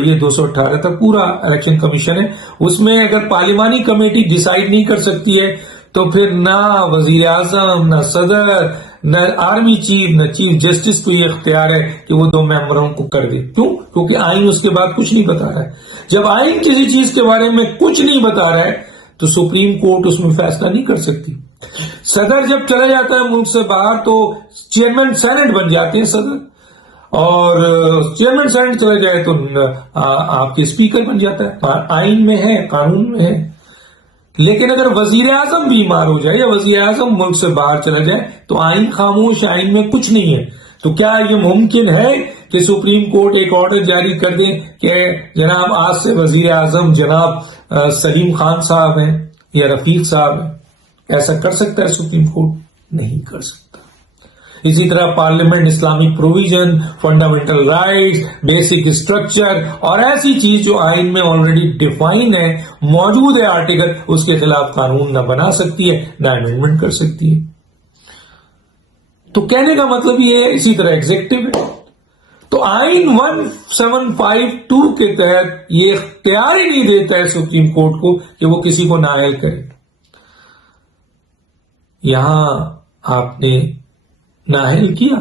یہ 218 تک پورا الیکشن کمیشن ہے. اس میں اگر پارلیمانی کمیٹی ڈیسائیڈ نہیں کر سکتی ہے تو پھر نہ وزیر اعظم، نہ صدر، نہ آرمی چیف، نہ چیف جسٹس کو یہ اختیار ہے کہ وہ 2 ممبروں کو کر دے. کیوں؟ کیونکہ آئین اس کے بعد کچھ نہیں بتا رہا ہے. جب آئین کسی چیز کے بارے میں کچھ نہیں بتا رہا ہے تو سپریم کورٹ اس میں فیصلہ نہیں کر سکتی. صدر جب چلا جاتا ہے ملک سے باہر تو چیئرمین سینٹ بن جاتے ہیں صدر، اور چیئرمین سینٹ چلا جائے تو آپ کے اسپیکر بن جاتا ہے. آئین میں ہے، قانون میں ہے. لیکن اگر وزیر اعظم بیمار ہو جائے یا وزیر اعظم ملک سے باہر چلا جائے تو آئین خاموش، آئین میں کچھ نہیں ہے. تو کیا یہ ممکن ہے کہ سپریم کورٹ ایک آرڈر جاری کر دے کہ جناب آج سے وزیر اعظم جناب سلیم خان صاحب ہیں یا رفیق صاحب ہیں؟ ایسا کر سکتا ہے سپریم کورٹ؟ نہیں کر سکتا. اسی طرح parliament, Islamic provision, fundamental rights, basic structure اور ایسی چیز جو آئین میں آلریڈی ڈیفائن ہے، موجود ہے آرٹیکل، اس کے خلاف قانون نہ بنا سکتی ہے نہ امینڈمنٹ کر سکتی ہے. تو کہنے کا مطلب یہ ہے. اسی طرح ایگزیکٹو ہے. تو آئین 1752 کے تحت یہ اختیار ہی نہیں دیتا ہے سپریم کورٹ کو کہ وہ کسی کو نااہل کرے. یہاں آپ نے نااہل کیا،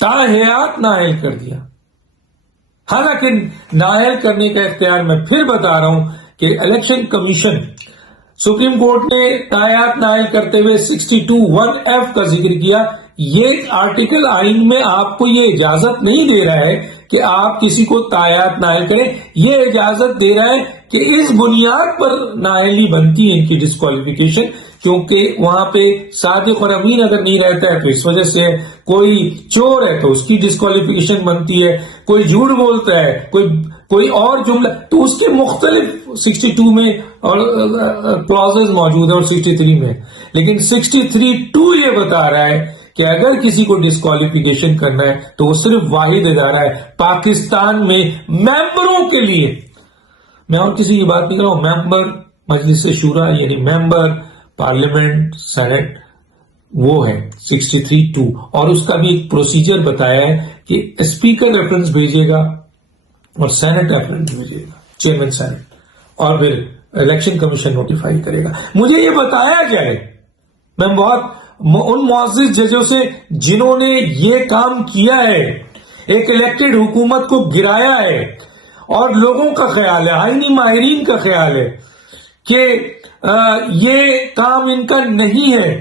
تاحیات نااہل کر دیا. حالانکہ نااہل کرنے کا اختیار میں پھر بتا رہا ہوں کہ الیکشن کمیشن، سپریم کورٹ نے تاحیات نااہل کرتے ہوئے 62(1)(f) کا ذکر کیا. یہ آرٹیکل آئین میں آپ کو یہ اجازت نہیں دے رہا ہے کہ آپ کسی کو تاحیات نااہل کریں. یہ اجازت دے رہا ہے کہ اس بنیاد پر نااہلی بنتی ہے ان کی ڈسکوالیفیکیشن، کیونکہ وہاں پہ صادق اور امین اگر نہیں رہتا ہے تو اس وجہ سے، کوئی چور ہے تو اس کی ڈسکوالیفیکیشن بنتی ہے، کوئی جھوٹ بولتا ہے، کوئی اور جملہ، تو اس کے مختلف 62 میں اور کلازز موجود ہیں اور 63 میں. لیکن 63(2) یہ بتا رہا ہے کہ اگر کسی کو ڈسکوالیفیکیشن کرنا ہے تو وہ صرف واحد ادارہ ہے پاکستان میں ممبروں کے لیے. میں اور کسی کی بات نہیں کر رہا ہوں. ممبر مجلس شورا یعنی ممبر پارلیمنٹ، سینٹ، وہ ہے 63(2). اور اس کا بھی ایک پروسیجر بتایا ہے کہ اسپیکر ریفرنس بھیجے گا اور سینٹ ریفرنس بھیجے گا، چیئرمین سینٹ، اور پھر الیکشن کمیشن نوٹیفائی کرے گا. مجھے یہ بتایا جائے، میں بہت ان معزز ججوں سے جنہوں نے یہ کام کیا ہے، ایک الیکٹڈ حکومت کو گرایا ہے، اور لوگوں کا خیال ہے، آئینی ماہرین کا خیال ہے کہ یہ کام ان کا نہیں ہے،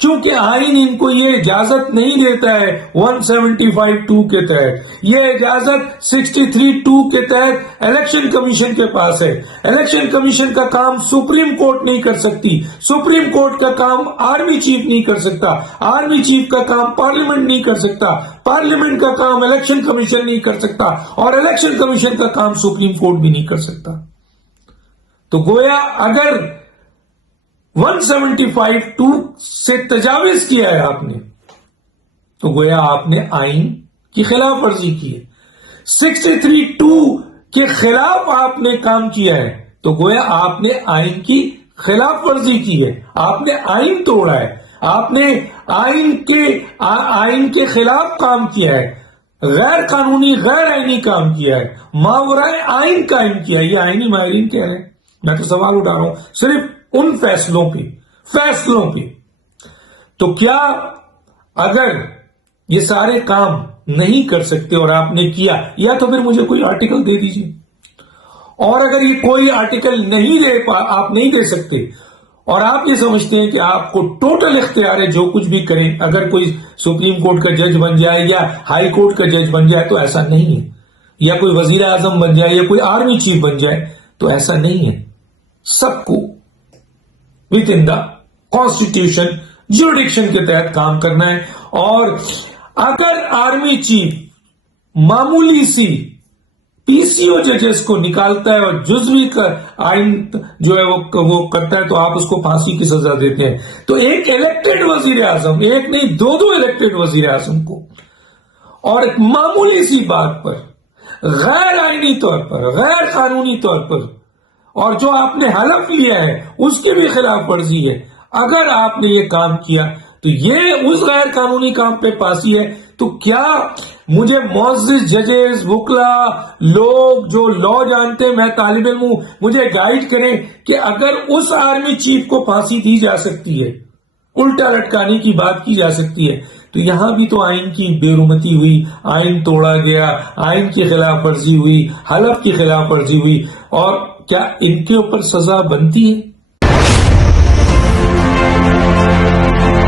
چونکہ آئین ان کو یہ اجازت نہیں دیتا ہے 175(2) کے تحت. یہ اجازت 63(2) کے تحت الیکشن کمیشن کے پاس ہے. الیکشن کمیشن کا کام سپریم کورٹ نہیں کر سکتی، سپریم کورٹ کا کام آرمی چیف نہیں کر سکتا، آرمی چیف کا کام پارلیمنٹ نہیں کر سکتا، پارلیمنٹ کا کام الیکشن کمیشن نہیں کر سکتا، اور الیکشن کمیشن کا کام سپریم کورٹ بھی نہیں کر سکتا. تو گویا اگر 175(2) سے تجاوز کیا ہے آپ نے تو گویا آپ نے آئین کی خلاف ورزی کی ہے. 63(2) کے خلاف آپ نے کام کیا ہے تو گویا آپ نے آئین کی خلاف ورزی کی ہے، آپ نے آئین توڑا ہے، آپ نے آئین کے خلاف کام کیا ہے، غیر قانونی، غیر آئینی کام کیا ہے، ماورائے آئین قائم کیا ہے. یہ آئینی ماہرین کہہ رہے ہیں. میں تو سوال اٹھا رہا ہوں صرف ان فیصلوں پہ. تو کیا اگر یہ سارے کام نہیں کر سکتے اور آپ نے کیا، یا تو پھر مجھے کوئی آرٹیکل دے دیجیے، اور اگر یہ کوئی آرٹیکل آپ نہیں دے سکتے اور آپ یہ سمجھتے ہیں کہ آپ کو ٹوٹل اختیار ہے جو کچھ بھی کریں، اگر کوئی سپریم کورٹ کا جج بن جائے یا ہائی کورٹ کا جج بن جائے تو ایسا نہیں ہے، یا کوئی وزیر اعظم بن جائے یا کوئی آرمی چیف بن جائے تو ایسا نہیں ہے. سب کو with in the constitution jurisdiction کے تحت کام کرنا ہے. اور اگر آرمی چیف معمولی سی پی سی او ججز کو نکالتا ہے اور جزوی کا آئین جو ہے وہ کرتا ہے تو آپ اس کو پھانسی کی سزا دیتے ہیں. تو ایک الیکٹڈ وزیر اعظم، ایک نہیں دو الیکٹڈ وزیر اعظم کو، اور ایک معمولی سی بات پر، غیر آئینی طور پر، غیر قانونی طور پر، اور جو آپ نے حلف لیا ہے اس کے بھی خلاف ورزی ہے، اگر آپ نے یہ کام کیا تو یہ اس غیر قانونی کام پہ پھانسی ہے. تو کیا مجھے معزز ججز وکلا لوگ جو لا جانتے ہیں، میں طالب علم ہوں، مجھے گائیڈ کریں کہ اگر اس آرمی چیف کو پھانسی دی جا سکتی ہے، الٹا لٹکانے کی بات کی جا سکتی ہے، تو یہاں بھی تو آئین کی بے رحمتی ہوئی، آئین توڑا گیا، آئین کی خلاف ورزی ہوئی، حلف کی خلاف ورزی ہوئی، اور کیا ان کے اوپر سزا بنتی ہے؟